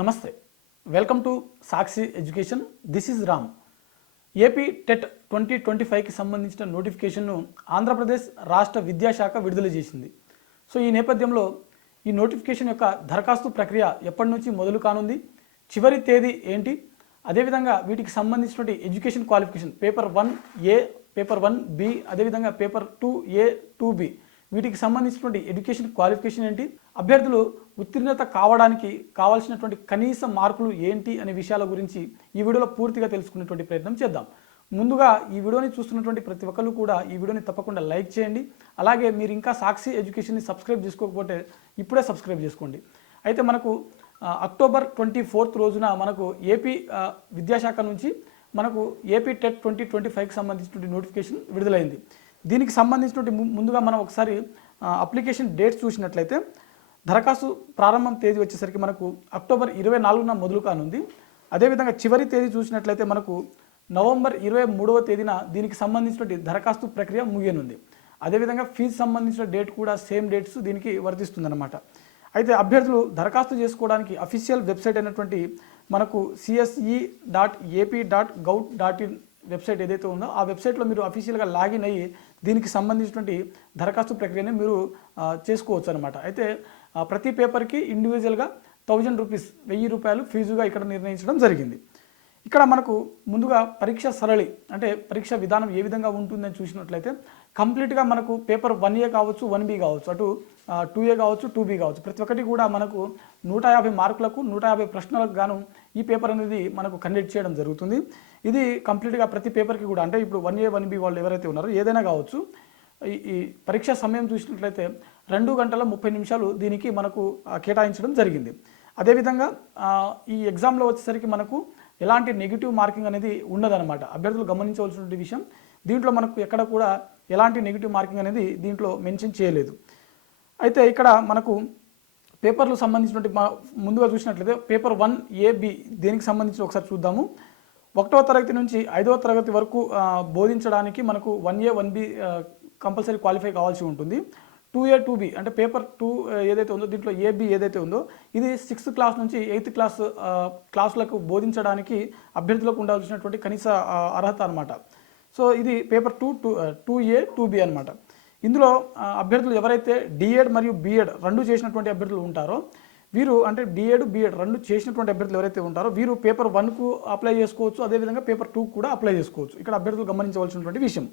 నమస్తే, welcome to Sakshi education. This is Ram. AP TET 2025కి సంబంధించిన నోటిఫికేషన్ను ఆంధ్రప్రదేశ్ రాష్ట్ర విద్యాశాఖ విడుదల చేసింది. సో ఈ నేపథ్యంలో ఈ నోటిఫికేషన్ యొక్క దరఖాస్తు ప్రక్రియ ఎప్పటి నుంచి మొదలు కానుంది, చివరి తేదీ ఏంటి, అదేవిధంగా వీటికి సంబంధించినటువంటి education qualification paper 1A, paper 1B, అదేవిధంగా పేపర్ 2A, 2B వీటికి సంబంధించినటువంటి ఎడ్యుకేషన్ క్వాలిఫికేషన్ ఏంటి, అభ్యర్థులు ఉత్తీర్ణత కావడానికి కావాల్సినటువంటి కనీస మార్కులు ఏంటి అనే విషయాల గురించి ఈ వీడియోలో పూర్తిగా తెలుసుకునేటువంటి ప్రయత్నం చేద్దాం. ముందుగా ఈ వీడియోని చూస్తున్నటువంటి ప్రతి ఒక్కరు కూడా ఈ వీడియోని తప్పకుండా లైక్ చేయండి. అలాగే మీరు ఇంకా సాక్షి ఎడ్యుకేషన్ని సబ్స్క్రైబ్ చేసుకోకపోతే ఇప్పుడే సబ్స్క్రైబ్ చేసుకోండి. అయితే మనకు అక్టోబర్ 24 రోజున మనకు ఏపీ విద్యాశాఖ నుంచి మనకు ఏపీ టెట్ 2025కి సంబంధించినటువంటి నోటిఫికేషన్ విడుదలైంది. దీనికి సంబంధించినటువంటి ముందుగా మనం ఒకసారి అప్లికేషన్ డేట్స్ చూసినట్లయితే దరఖాస్తు ప్రారంభం తేదీ వచ్చేసరికి మనకు అక్టోబర్ 24న మొదలు కానుంది. అదేవిధంగా చివరి తేదీ చూసినట్లయితే మనకు నవంబర్ 23వ తేదీన దీనికి సంబంధించినటువంటి దరఖాస్తు ప్రక్రియ ముగియనుంది. అదేవిధంగా ఫీజు సంబంధించిన డేట్ కూడా సేమ్ డేట్స్ దీనికి వర్తిస్తుందన్నమాట. అయితే అభ్యర్థులు దరఖాస్తు చేసుకోవడానికి అఫీషియల్ వెబ్సైట్ అయినటువంటి మనకు cse.ap.gov.in వెబ్సైట్ ఏదైతే ఉందో ఆ వెబ్సైట్లో మీరు అఫీషియల్గా లాగిన్ అయ్యి దీనికి సంబంధించినటువంటి దరఖాస్తు ప్రక్రియని మీరు చేసుకోవచ్చు అనమాట. అయితే ప్రతి పేపర్కి ఇండివిజువల్గా 1000 రూపీస్, 1000 రూపాయలు ఫీజుగా ఇక్కడ నిర్ణయించడం జరిగింది. ఇక్కడ మనకు ముందుగా పరీక్ష సరళి అంటే పరీక్ష విధానం ఏ విధంగా ఉంటుందని చూసినట్లయితే కంప్లీట్గా మనకు పేపర్ 1A కావచ్చు, 1B కావచ్చు, అటు 2A కావచ్చు, 2B కావచ్చు, ప్రతి ఒక్కటి కూడా మనకు 150 మార్కులకు 150 ప్రశ్నలకు గాను ఈ పేపర్ అనేది మనకు కండక్ట్ చేయడం జరుగుతుంది. ఇది కంప్లీట్గా ప్రతి పేపర్కి కూడా అంటే ఇప్పుడు 1A, 1B వాళ్ళు ఎవరైతే ఉన్నారో ఏదైనా కావచ్చు, ఈ పరీక్ష సమయం చూసినట్లయితే 2 గంటల 30 నిమిషాలు దీనికి మనకు కేటాయించడం జరిగింది. అదేవిధంగా ఈ ఎగ్జామ్లో వచ్చేసరికి మనకు ఎలాంటి నెగిటివ్ మార్కింగ్ అనేది ఉండదన్నమాట. అభ్యర్థులు గమనించవలసినటువంటి విషయం, దీంట్లో మనకు ఎక్కడ కూడా ఎలాంటి నెగిటివ్ మార్కింగ్ అనేది దీంట్లో మెన్షన్ చేయలేదు. అయితే ఇక్కడ మనకు పేపర్లు సంబంధించినటువంటి ముందుగా చూసినట్లయితే పేపర్ 1AB దీనికి సంబంధించి ఒకసారి చూద్దాము. 1వ తరగతి నుంచి 5వ తరగతి వరకు బోధించడానికి మనకు 1A, 1B కంపల్సరీ క్వాలిఫై కావాల్సి ఉంటుంది. 2A, 2B అంటే పేపర్ 2 ఏదైతే ఉందో దీంట్లో AB ఏదైతే ఉందో ఇది 6th క్లాస్ నుంచి 8th క్లాసులకు బోధించడానికి అభ్యర్థులకు ఉండాల్సినటువంటి కనీస అర్హత అనమాట. సో ఇది పేపర్ 2A, 2B అనమాట. ఇందులో అభ్యర్థులు ఎవరైతే డిఎడ్ మరియు బిఎడ్ రెండు చేసినటువంటి అభ్యర్థులు ఉంటారో వీరు అంటే డిఎడ్, బిఎడ్ రెండు చేసినటువంటి అభ్యర్థులు ఎవరైతే ఉంటారో వీరు పేపర్ 1కు అప్లై చేసుకోవచ్చు, అదేవిధంగా పేపర్ 2 కూడా అప్లై చేసుకోవచ్చు. ఇక్కడ అభ్యర్థులు గమనించవలసినటువంటి విషయం.